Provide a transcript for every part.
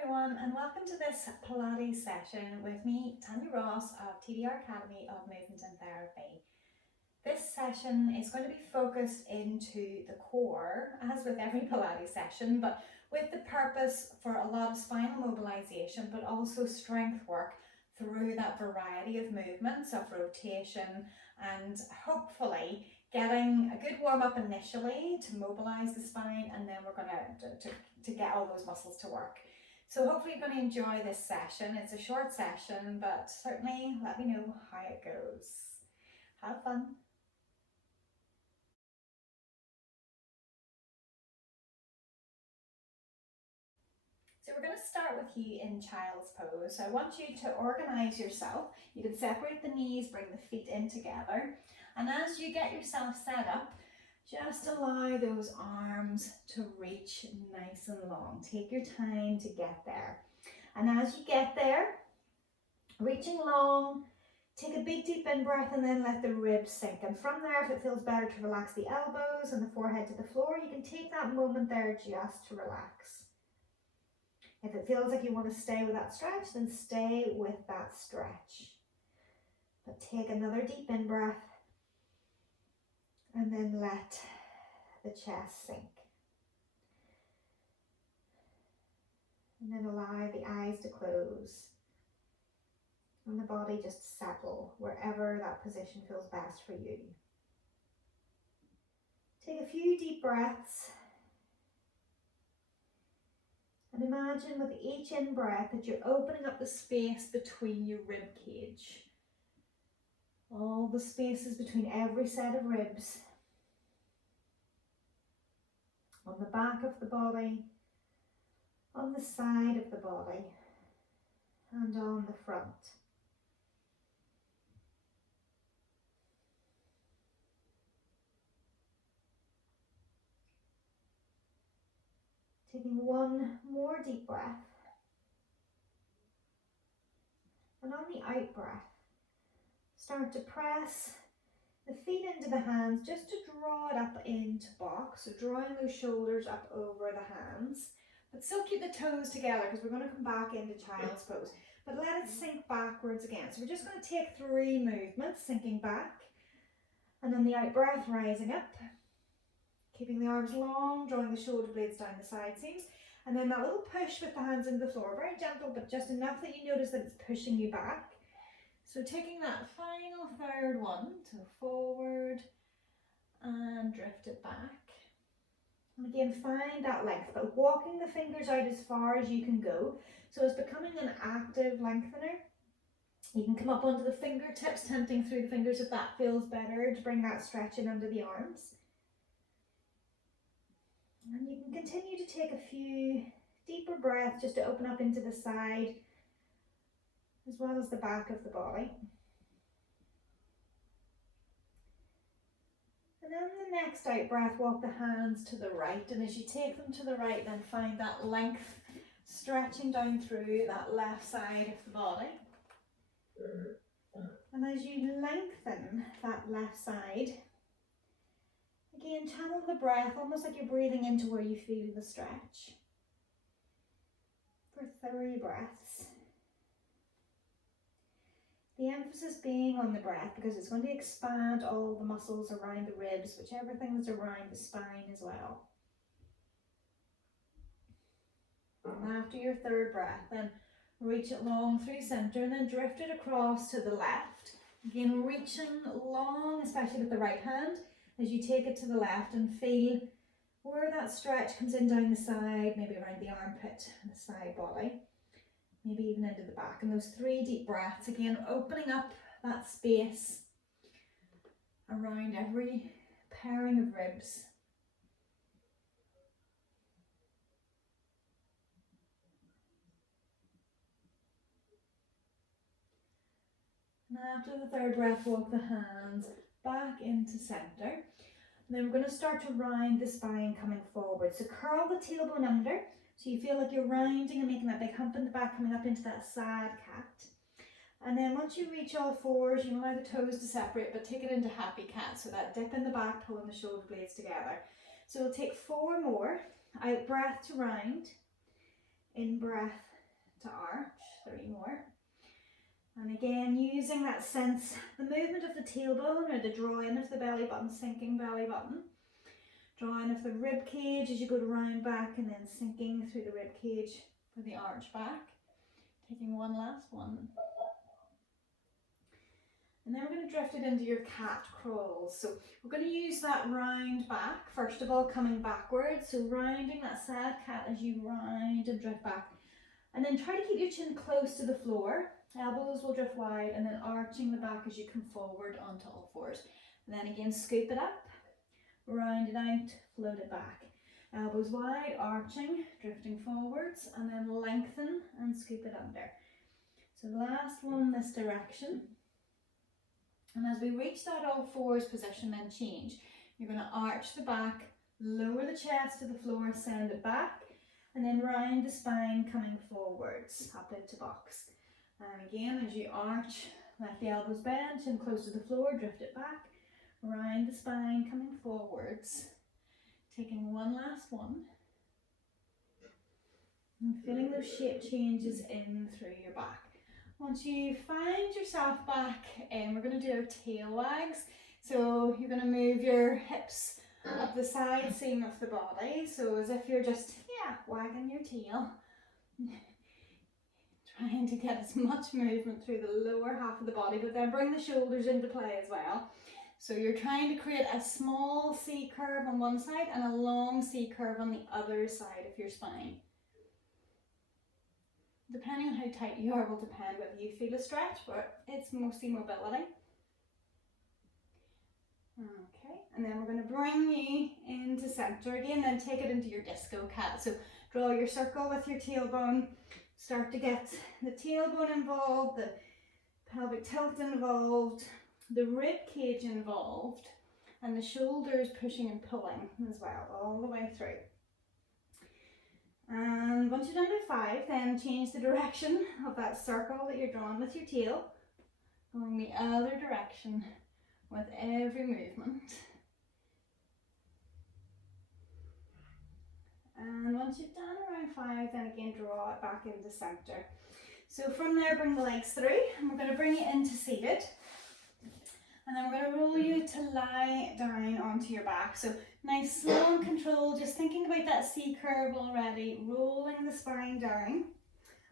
everyone, and welcome to this Pilates session with me, Tanya Ross of TDR Academy of Movement and Therapy. This session is going to be focused into the core, as with every Pilates session, but with the purpose for a lot of spinal mobilization, but also strength work through that variety of movements of rotation and hopefully getting a good warm up initially to mobilize the spine, and then we're going to get all those muscles to work. So hopefully you're going to enjoy this session. It's a short session, but certainly let me know how it goes. Have fun. So we're going to start with you in child's pose. So I want you to organize yourself. You can separate the knees, bring the feet in together. And as you get yourself set up, just allow those arms to reach nice and long. Take your time to get there. And as you get there, reaching long, take a big deep in breath and then let the ribs sink. And from there, if it feels better to relax the elbows and the forehead to the floor, you can take that moment there just to relax. If it feels like you want to stay with that stretch, then stay with that stretch. But take another deep in breath and then let the chest sink. And then allow the eyes to close and the body just settle wherever that position feels best for you. Take a few deep breaths and imagine with each in-breath that you're opening up the space between your rib cage. All the spaces between every set of ribs, on the back of the body, on the side of the body, and on the front. Taking one more deep breath. And on the out breath, start to press the feet into the hands just to draw it up into box. So drawing those shoulders up over the hands, but still keep the toes together because we're going to come back into child's pose. But let it sink backwards again. So we're just going to take 3 movements, sinking back, and then the out breath, rising up. Keeping the arms long, drawing the shoulder blades down the side seams. And then that little push with the hands into the floor. Very gentle, but just enough that you notice that it's pushing you back. So taking that final third one, so forward and drift it back. And again, find that length, but walking the fingers out as far as you can go. So it's becoming an active lengthener. You can come up onto the fingertips, tenting through the fingers if that feels better, to bring that stretch in under the arms. And you can continue to take a few deeper breaths just to open up into the side as well as the back of the body. And then the next out breath, walk the hands to the right, and as you take them to the right, then find that length stretching down through that left side of the body. And as you lengthen that left side, again, channel the breath almost like you're breathing into where you feel the stretch for 3 breaths. The emphasis being on the breath because it's going to expand all the muscles around the ribs, which everything that's around the spine as well. And after your 3rd breath, then reach it long through center and then drift it across to the left. Again, reaching long, especially with the right hand, as you take it to the left and feel where that stretch comes in down the side, maybe around the armpit and the side body, maybe even into the back. And those 3 deep breaths, again, opening up that space around every pairing of ribs. And after the 3rd breath, walk the hands back into center. And then we're going to start to round the spine coming forward. So curl the tailbone under, so you feel like you're rounding and making that big hump in the back, coming up into that sad cat. And then once you reach all 4s, you can allow the toes to separate, but take it into happy cat. So that dip in the back, pulling the shoulder blades together. So we'll take 4 more. Out breath to round, in breath to arch, 3 more. And again, using that sense, the movement of the tailbone or the drawing of the belly button, sinking belly button. Drawing of the rib cage as you go to round back and then sinking through the rib cage for the arch back. Taking one last one. And then we're going to drift it into your cat crawl. So we're going to use that round back, first of all coming backwards. So rounding that sad cat as you round and drift back. And then try to keep your chin close to the floor. Elbows will drift wide and then arching the back as you come forward onto all fours. And then again scoop it up, round it out, float it back. Elbows wide, arching, drifting forwards, and then lengthen and scoop it under. So last one this direction. And as we reach that all fours position, then change. You're going to arch the back, lower the chest to the floor, send it back, and then round the spine coming forwards, up into box. And again, as you arch, let the elbows bend, chin close to the floor, drift it back, round the spine coming forwards. Taking one last one. And feeling those shape changes in through your back. Once you find yourself back, we're going to do our tail wags. So you're going to move your hips up the side seam of the body. So as if you're just, wagging your tail. Trying to get as much movement through the lower half of the body, but then bring the shoulders into play as well. So you're trying to create a small C curve on one side and a long C curve on the other side of your spine. Depending on how tight you are will depend whether you feel a stretch, but it's mostly mobility. Okay, and then we're going to bring you into center again, then take it into your disco cat. So draw your circle with your tailbone, start to get the tailbone involved, the pelvic tilt involved, the rib cage involved, and the shoulders pushing and pulling as well, all the way through. And once you're done by 5, then change the direction of that circle that you're drawing with your tail, going the other direction with every movement. And once you've done around 5, then again draw it back into center. So from there, bring the legs through, and we're going to bring you into seated. And then we're going to roll you to lie down onto your back. So nice, slow and controlled, just thinking about that C curve already, rolling the spine down.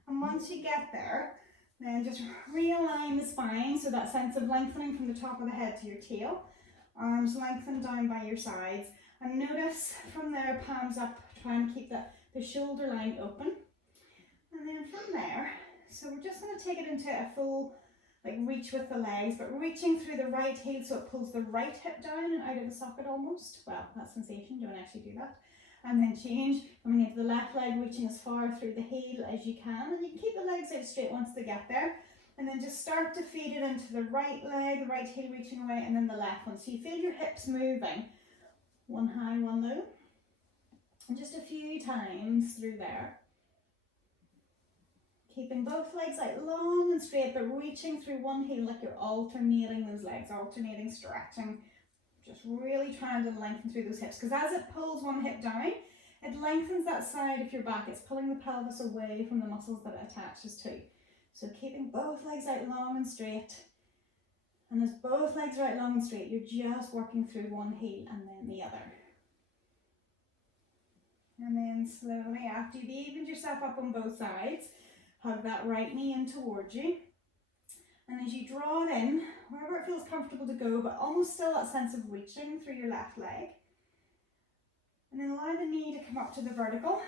And once you get there, then just realign the spine, so that sense of lengthening from the top of the head to your tail. Arms lengthened down by your sides. And notice from there, palms up, trying to keep the shoulder line open. And then from there, so we're just going to take it into a full reach with the legs, but reaching through the right heel so it pulls the right hip down and out of the socket almost. Well, that sensation, don't actually do that. And then change, coming into the left leg, reaching as far through the heel as you can. And you can keep the legs out straight once they get there. And then just start to feed it into the right leg, the right heel reaching away, and then the left one. So you feel your hips moving. One high, one low. And just a few times through there. Keeping both legs out long and straight, but reaching through one heel like you're alternating those legs, alternating, stretching. Just really trying to lengthen through those hips, because as it pulls one hip down, it lengthens that side of your back. It's pulling the pelvis away from the muscles that it attaches to. So keeping both legs out long and straight. And as both legs are out long and straight, you're just working through one heel and then the other. And then slowly, after you've evened yourself up on both sides, hug that right knee in towards you. And as you draw it in, wherever it feels comfortable to go, but almost still that sense of reaching through your left leg. And then allow the knee to come up to the vertical.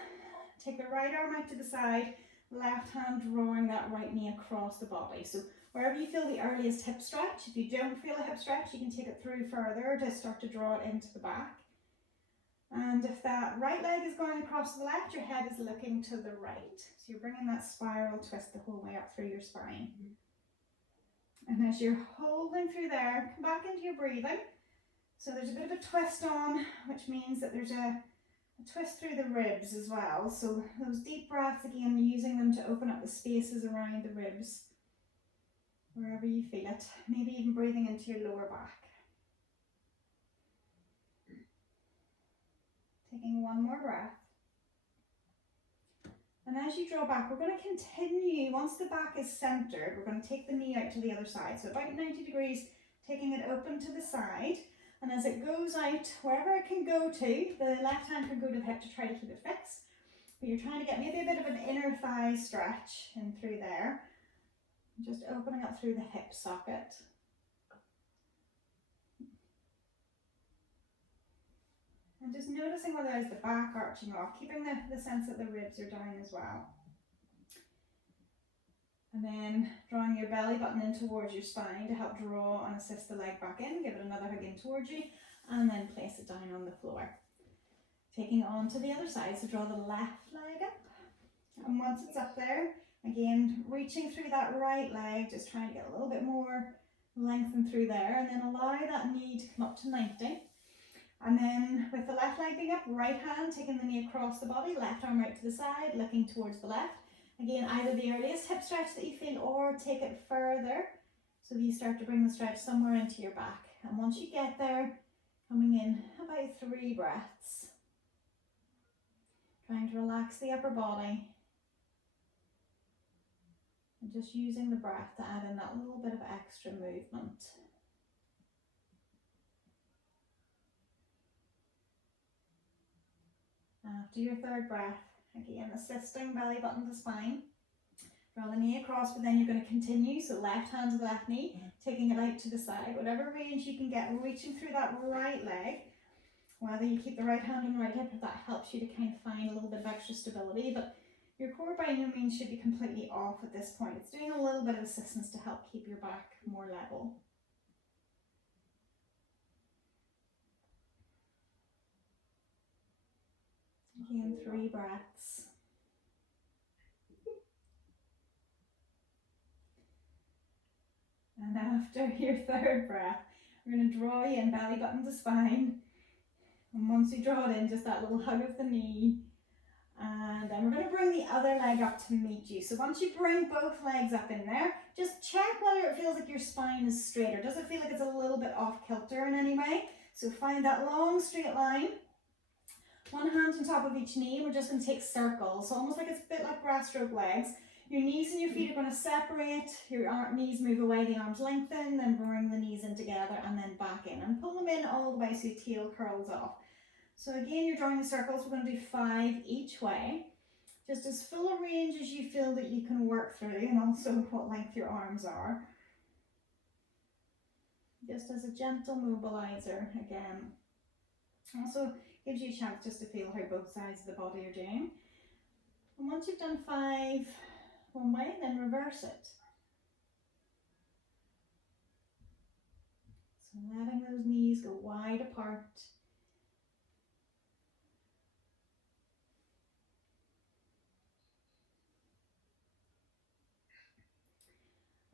Take the right arm out to the side, left hand drawing that right knee across the body. So wherever you feel the earliest hip stretch, if you don't feel a hip stretch, you can take it through further to start to draw it into the back. And if that right leg is going across the left, your head is looking to the right. So you're bringing that spiral twist the whole way up through your spine. And as you're holding through there, come back into your breathing. So there's a bit of a twist on, which means that there's a twist through the ribs as well. So those deep breaths, again, using them to open up the spaces around the ribs, wherever you feel it. Maybe even breathing into your lower back. Taking one more breath. And as you draw back, we're going to continue, once the back is centered, we're going to take the knee out to the other side. So about 90 degrees, taking it open to the side. And as it goes out, wherever it can go to, the left hand can go to the hip to try to keep it fixed. But you're trying to get maybe a bit of an inner thigh stretch in through there. Just opening up through the hip socket. And just noticing whether there's the back arching off, keeping the sense that the ribs are down as well. And then drawing your belly button in towards your spine to help draw and assist the leg back in. Give it another hug in towards you, and then place it down on the floor. Taking it on to the other side, so draw the left leg up. And once it's up there, again, reaching through that right leg, just trying to get a little bit more lengthen through there, and then allow that knee to come up to 90. And then with the left leg being up, right hand taking the knee across the body, left arm right to the side, looking towards the left. Again, either the earliest hip stretch that you feel, or take it further so that you start to bring the stretch somewhere into your back. And once you get there, coming in about 3 breaths. Trying to relax the upper body. And just using the breath to add in that little bit of extra movement. After your 3rd breath, again assisting belly button to spine. Draw the knee across, but then you're going to continue. So left hand to the left knee, taking it out to the side. Whatever range you can get, reaching through that right leg. Whether you keep the right hand on the right hip, if that helps you to kind of find a little bit of extra stability. But your core by no means should be completely off at this point. It's doing a little bit of assistance to help keep your back more level. Again, 3 breaths. And after your 3rd breath, we're going to draw you in, belly button to spine. And once you draw it in, just that little hug of the knee. And then we're going to bring the other leg up to meet you. So once you bring both legs up in there, just check whether it feels like your spine is straight, or does it feel like it's a little bit off kilter in any way. So find that long straight line. One hand on top of each knee, and we're just going to take circles. So almost like it's a bit like breaststroke legs. Your knees and your feet are going to separate, your knees move away, the arms lengthen, then bring the knees in together and then back in. And pull them in all the way so your tail curls off. So again, you're drawing the circles. We're going to do 5 each way. Just as full a range as you feel that you can work through, and also what length your arms are. Just as a gentle mobilizer again. Also gives you a chance just to feel how both sides of the body are doing. And once you've done 5 one way, then reverse it. So letting those knees go wide apart.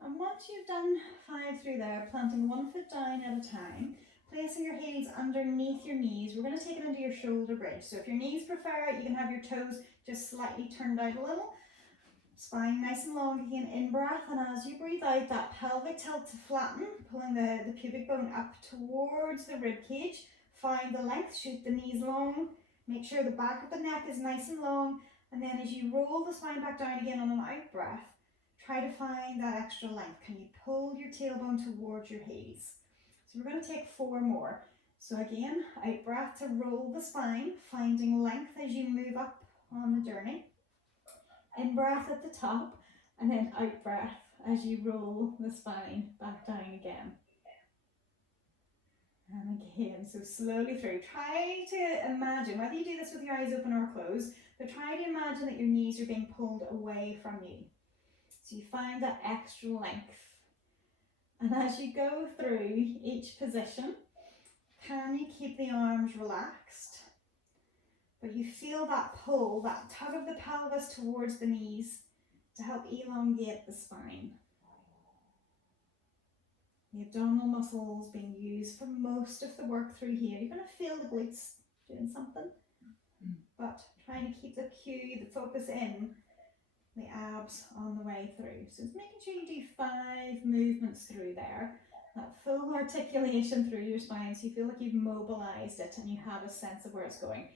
And once you've done 5 through there, planting 1 foot down at a time, placing your heels underneath your knees, we're going to take it into your shoulder bridge. So if your knees prefer it, you can have your toes just slightly turned out a little. Spine nice and long, again, in breath, and as you breathe out, that pelvic tilt to flatten, pulling the pubic bone up towards the rib cage. Find the length, shoot the knees long, make sure the back of the neck is nice and long, and then as you roll the spine back down again on an out breath, try to find that extra length. Can you pull your tailbone towards your heels? So we're going to take 4 more. So again, out breath to roll the spine, finding length as you move up on the journey. In breath at the top, and then out breath as you roll the spine back down again. And again, so slowly through. Try to imagine, whether you do this with your eyes open or closed, but try to imagine that your knees are being pulled away from you. So you find that extra length. And as you go through each position, can you keep the arms relaxed? But you feel that pull, that tug of the pelvis towards the knees to help elongate the spine. The abdominal muscles being used for most of the work through here. You're going to feel the glutes doing something, but trying to keep the cue, the focus in the abs on the way through. So it's making sure you do 5 movements through there. That full articulation through your spine so you feel like you've mobilized it and you have a sense of where it's going.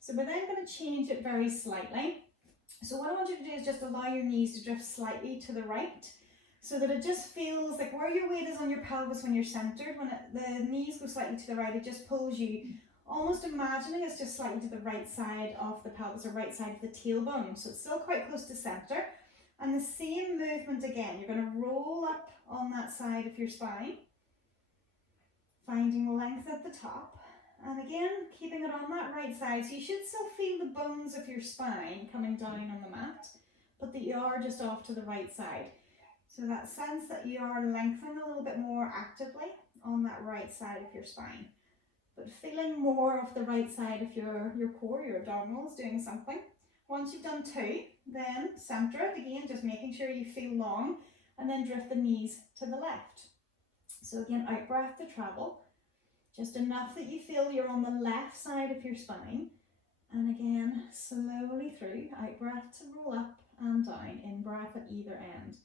So we're then going to change it very slightly. So what I want you to do is just allow your knees to drift slightly to the right, so that it just feels like where your weight is on your pelvis when you're centered, when the knees go slightly to the right, it just pulls you, almost imagining it's just slightly to the right side of the pelvis or right side of the tailbone. So it's still quite close to center. And the same movement again, you're going to roll up on that side of your spine, finding length at the top. And again, keeping it on that right side. So you should still feel the bones of your spine coming down on the mat, but that you are just off to the right side. So that sense that you are lengthening a little bit more actively on that right side of your spine, but feeling more of the right side of your core, your abdominals doing something. Once you've done 2, then center it again, just making sure you feel long, and then drift the knees to the left. So again, out breath to travel, just enough that you feel you're on the left side of your spine. And again, slowly through, out breath to roll up and down, in breath at either end.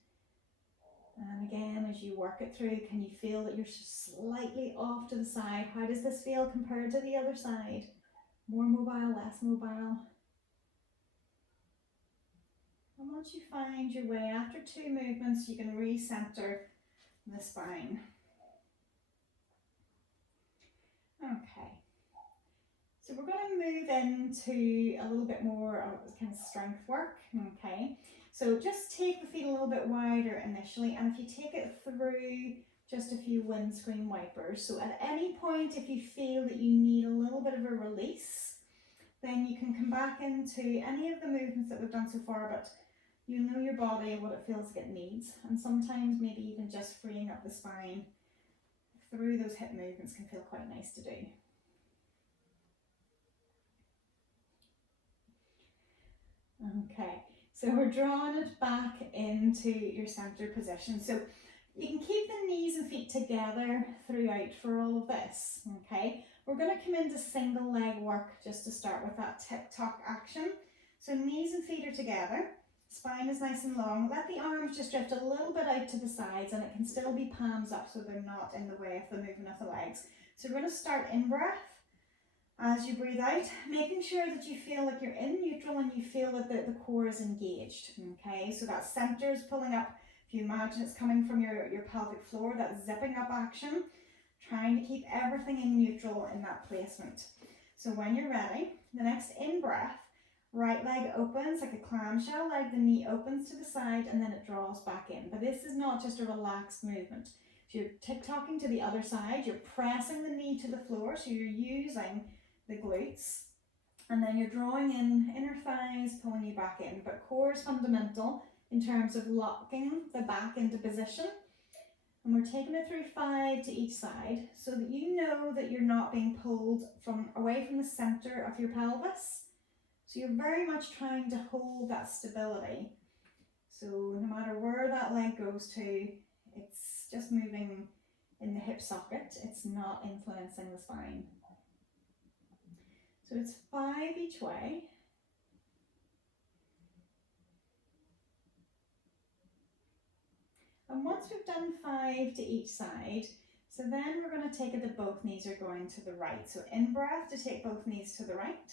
And again, as you work it through, can you feel that you're slightly off to the side? How does this feel compared to the other side? More mobile, less mobile? And once you find your way, after 2 movements, you can recenter the spine. Okay. So we're going to move into a little bit more of kind of strength work, okay? So just take the feet a little bit wider initially, and if you take it through just a few windscreen wipers. So at any point, if you feel that you need a little bit of a release, then you can come back into any of the movements that we've done so far, but you know your body and what it feels like it needs. And sometimes maybe even just freeing up the spine through those hip movements can feel quite nice to do. Okay, so we're drawing it back into your center position. So you can keep the knees and feet together throughout for all of this, okay? We're going to come into single leg work just to start with that tick-tock action. So knees and feet are together, spine is nice and long. Let the arms just drift a little bit out to the sides, and it can still be palms up so they're not in the way of the movement of the legs. So we're going to start in breath. As you breathe out, making sure that you feel like you're in neutral and you feel that the core is engaged, okay? So that center is pulling up. If you imagine it's coming from your pelvic floor, that zipping up action, trying to keep everything in neutral in that placement. So when you're ready, the next in-breath, right leg opens like a clamshell leg, the knee opens to the side and then it draws back in. But this is not just a relaxed movement. So you're tick-tocking to the other side, you're pressing the knee to the floor, so you're using the glutes, and then you're drawing in inner thighs, pulling you back in. But core is fundamental in terms of locking the back into position, and we're taking it through 5 to each side so that you know that you're not being pulled away from the center of your pelvis. So you're very much trying to hold that stability. So no matter where that leg goes to, it's just moving in the hip socket. It's not influencing the spine. So it's 5 each way. And once we've done 5 to each side, so then we're going to take it that both knees are going to the right. So in breath to take both knees to the right.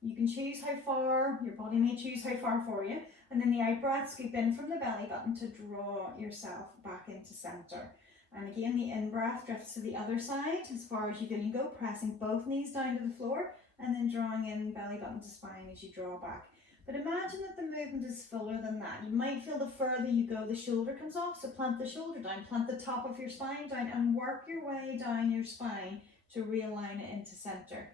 You can choose how far, your body may choose how far for you. And then the out breath, scoop in from the belly button to draw yourself back into center. And again, the in-breath drifts to the other side as far as you can go, pressing both knees down to the floor and then drawing in belly button to spine as you draw back. But imagine that the movement is fuller than that. You might feel the further you go, the shoulder comes off, so plant the shoulder down, plant the top of your spine down and work your way down your spine to realign it into center.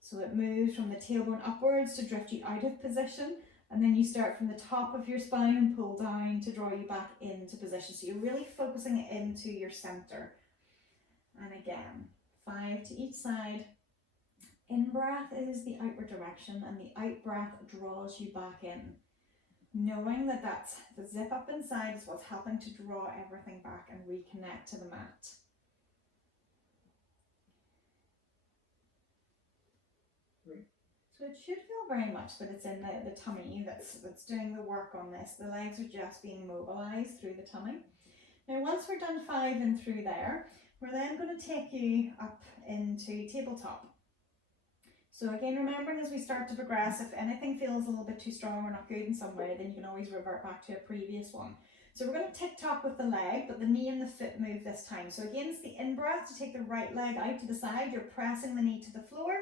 So it moves from the tailbone upwards to drift you out of position. And then you start from the top of your spine and pull down to draw you back into position. So you're really focusing it into your center. And again, 5 to each side. In breath is the outward direction and the out breath draws you back in. Knowing that that's the zip up inside is what's helping to draw everything back and reconnect to the mat. So it should feel very much that it's in the tummy that's doing the work on this. The legs are just being mobilized through the tummy. Now once we're done 5 and through there, we're then going to take you up into tabletop. So again, remembering as we start to progress, if anything feels a little bit too strong or not good in some way, then you can always revert back to a previous one. So we're going to tick-tock with the leg, but the knee and the foot move this time. So again, it's the in-breath to take the right leg out to the side. You're pressing the knee to the floor,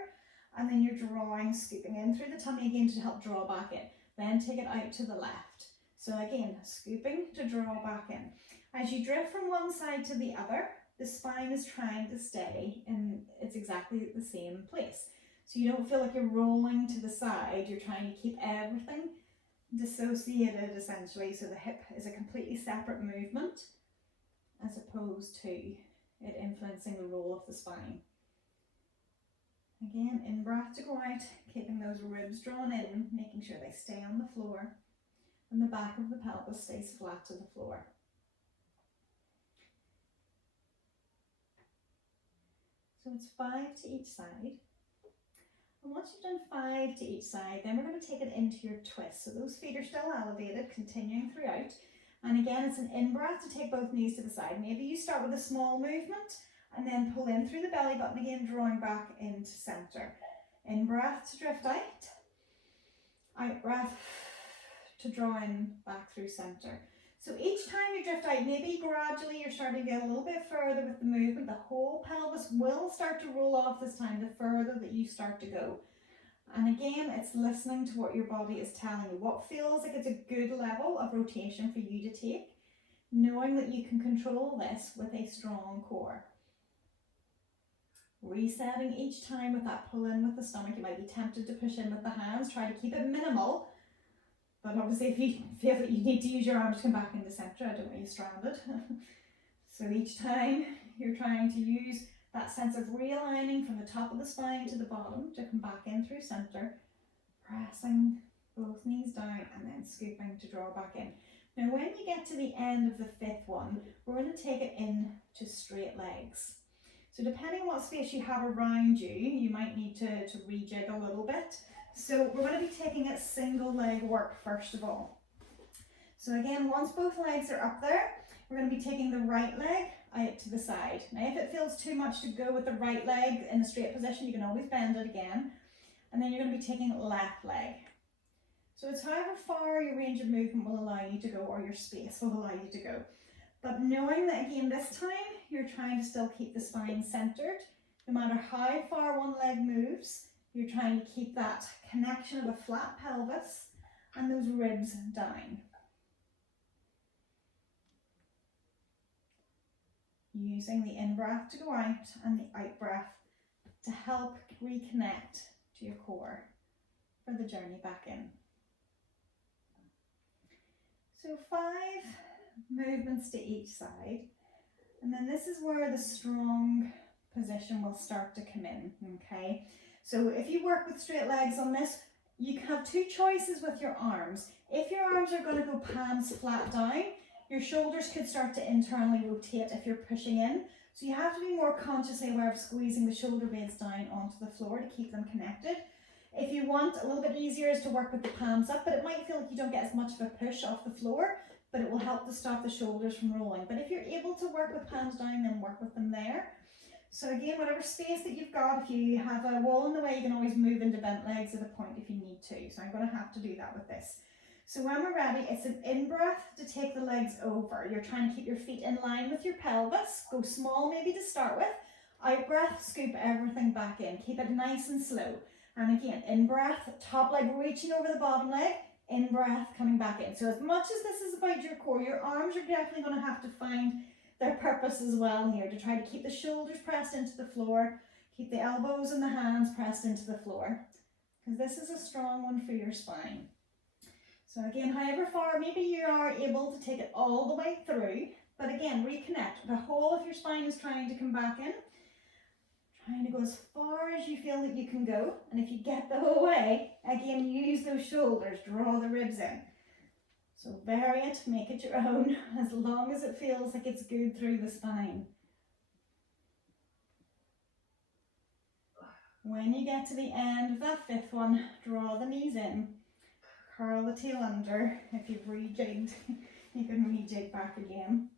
and then you're drawing, scooping in through the tummy again to help draw back in. Then take it out to the left. So again, scooping to draw back in. As you drift from one side to the other, the spine is trying to stay in it's exactly the same place. So you don't feel like you're rolling to the side, you're trying to keep everything dissociated essentially, so the hip is a completely separate movement as opposed to it influencing the roll of the spine. Again, in breath to go out, keeping those ribs drawn in, making sure they stay on the floor and the back of the pelvis stays flat to the floor. So it's 5 to each side. And once you've done 5 to each side, then we're going to take it into your twist. So those feet are still elevated, continuing throughout. And again, it's an in-breath to take both knees to the side. Maybe you start with a small movement and then pull in through the belly button again, drawing back into center. In-breath to drift out. Out-breath to draw in back through center. So each time you drift out, maybe gradually you're starting to get a little bit further with the movement. The whole pelvis will start to roll off this time, the further that you start to go. And again, it's listening to what your body is telling you. What feels like it's a good level of rotation for you to take, knowing that you can control this with a strong core. Resetting each time with that pull in with the stomach. You might be tempted to push in with the hands, try to keep it minimal. But obviously if you feel that you need to use your arms to come back into center, I don't want you stranded. So each time you're trying to use that sense of realigning from the top of the spine to the bottom to come back in through center, pressing both knees down and then scooping to draw back in. Now when you get to the end of the 5th one, we're going to take it in to straight legs. So depending on what space you have around you, you might need to rejig a little bit. So we're going to be taking it single leg work first of all. So again, once both legs are up there, we're going to be taking the right leg out to the side. Now if it feels too much to go with the right leg in the straight position, you can always bend it again. And then you're going to be taking left leg. So it's however far your range of movement will allow you to go, or your space will allow you to go. But knowing that again this time, you're trying to still keep the spine centered. No matter how far one leg moves, you're trying to keep that connection of a flat pelvis and those ribs down. Using the in-breath to go out and the out-breath to help reconnect to your core for the journey back in. So 5 movements to each side. And then this is where the strong position will start to come in, okay? So if you work with straight legs on this, you can have 2 choices with your arms. If your arms are going to go palms flat down, your shoulders could start to internally rotate if you're pushing in. So you have to be more consciously aware of squeezing the shoulder blades down onto the floor to keep them connected. If you want, a little bit easier is to work with the palms up, but it might feel like you don't get as much of a push off the floor, but it will help to stop the shoulders from rolling. But if you're able to work with palms down, then work with them there. So again, whatever space that you've got, if you have a wall in the way, you can always move into bent legs at a point if you need to. So I'm going to have to do that with this. So when we're ready, it's an in-breath to take the legs over. You're trying to keep your feet in line with your pelvis. Go small maybe to start with. Out-breath, scoop everything back in. Keep it nice and slow. And again, in-breath, top leg reaching over the bottom leg. In-breath, coming back in. So as much as this is about your core, your arms are definitely going to have to find their purpose as well here, to try to keep the shoulders pressed into the floor, keep the elbows and the hands pressed into the floor, because this is a strong one for your spine. So again, however far, maybe you are able to take it all the way through, but again, reconnect. The whole of your spine is trying to come back in, trying to go as far as you feel that you can go, and if you get the whole way, again, use those shoulders, draw the ribs in. So vary it, make it your own, as long as it feels like it's good through the spine. When you get to the end of that 5th one, draw the knees in, curl the tail under. If you've rejigged, you can rejig back again.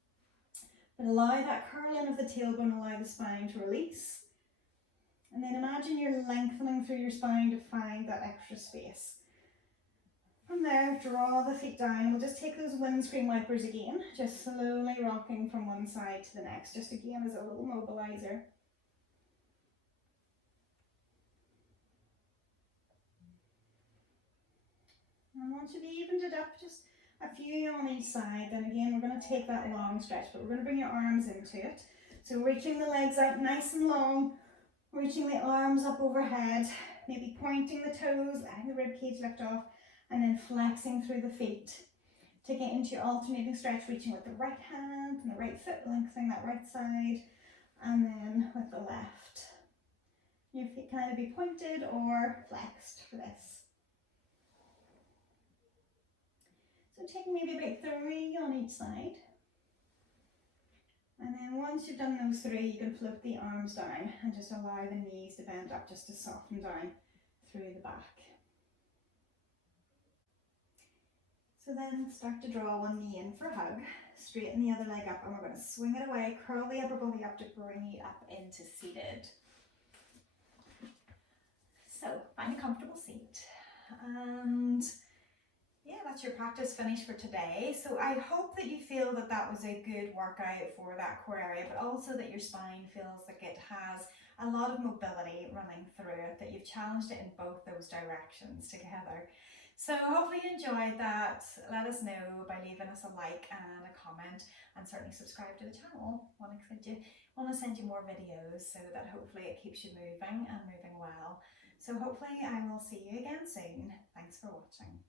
But allow that curl in of the tailbone, allow the spine to release. And then imagine you're lengthening through your spine to find that extra space. From there, draw the feet down. We'll just take those windscreen wipers again, just slowly rocking from one side to the next, just again as a little mobilizer. And once you've evened it up, just a few on each side, then again we're going to take that long stretch, but we're going to bring your arms into it. So reaching the legs out nice and long, reaching the arms up overhead, maybe pointing the toes, letting the rib cage lift off, and then flexing through the feet. Take it into your alternating stretch, reaching with the right hand and the right foot, lengthening that right side, and then with the left. Your feet can either be pointed or flexed for this. So taking maybe about 3 on each side. And then once you've done those 3, you can float the arms down and just allow the knees to bend up just to soften down through the back. So then start to draw one knee in for a hug, straighten the other leg up, and we're going to swing it away, curl the upper body up to bring you up into seated. So find a comfortable seat, and yeah, that's your practice finished for today. So I hope that you feel that that was a good workout for that core area, but also that your spine feels like it has a lot of mobility running through it, that you've challenged it in both those directions together. So hopefully you enjoyed that. Let us know by leaving us a like and a comment, and certainly subscribe to the channel. Want to send you more videos so that hopefully it keeps you moving and moving well. So hopefully I will see you again soon. Thanks for watching.